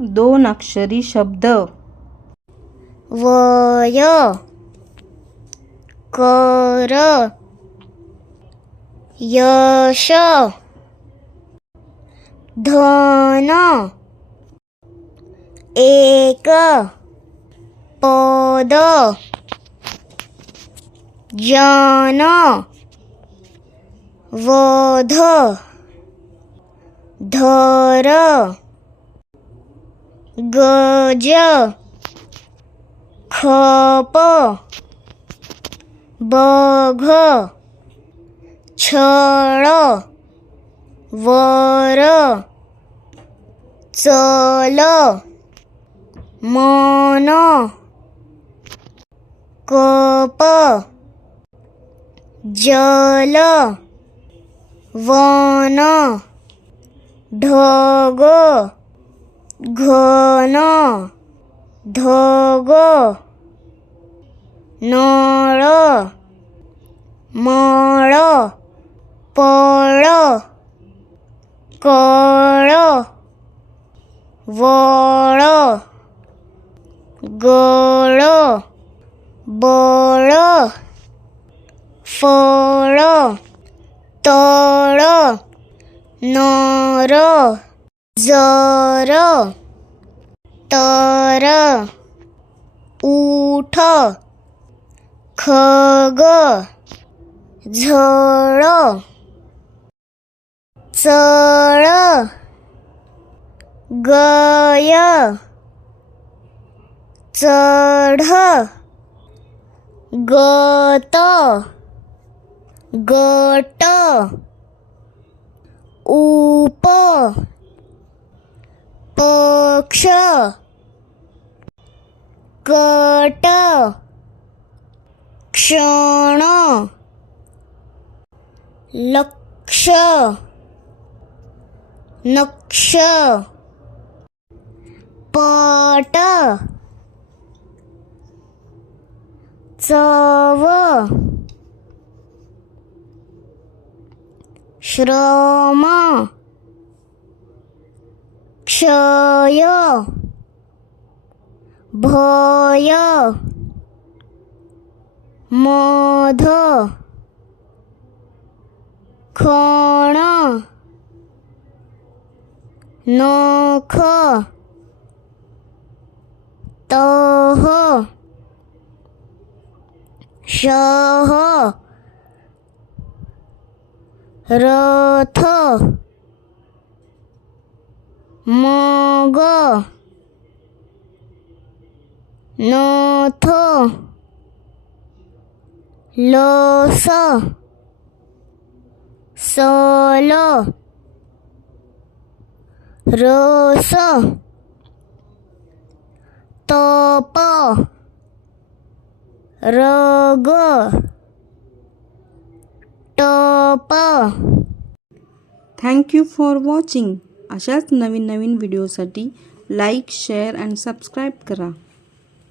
दोन अक्षरी शब्द वय कर यश धन एक पद जन वध धर गज खप बघ छळ वर चल मन कप जल वन ढग घन ढग नळ मळ पळ कळ वळ गळ बळ फळ तळ नर जर तर उठ खग झळ चळ गय चढ गत गट उप पक्ष कट क्षण लक्ष नक्ष पट चव श्रम क्षय भय मध खण नख तह शह रथ मग नथ लस सल रस तप रग टप. Thank you for watching. अशाच नवीन नवीन व्हिडिओसाठी लाईक शेअर अँड सबस्क्राईब करा.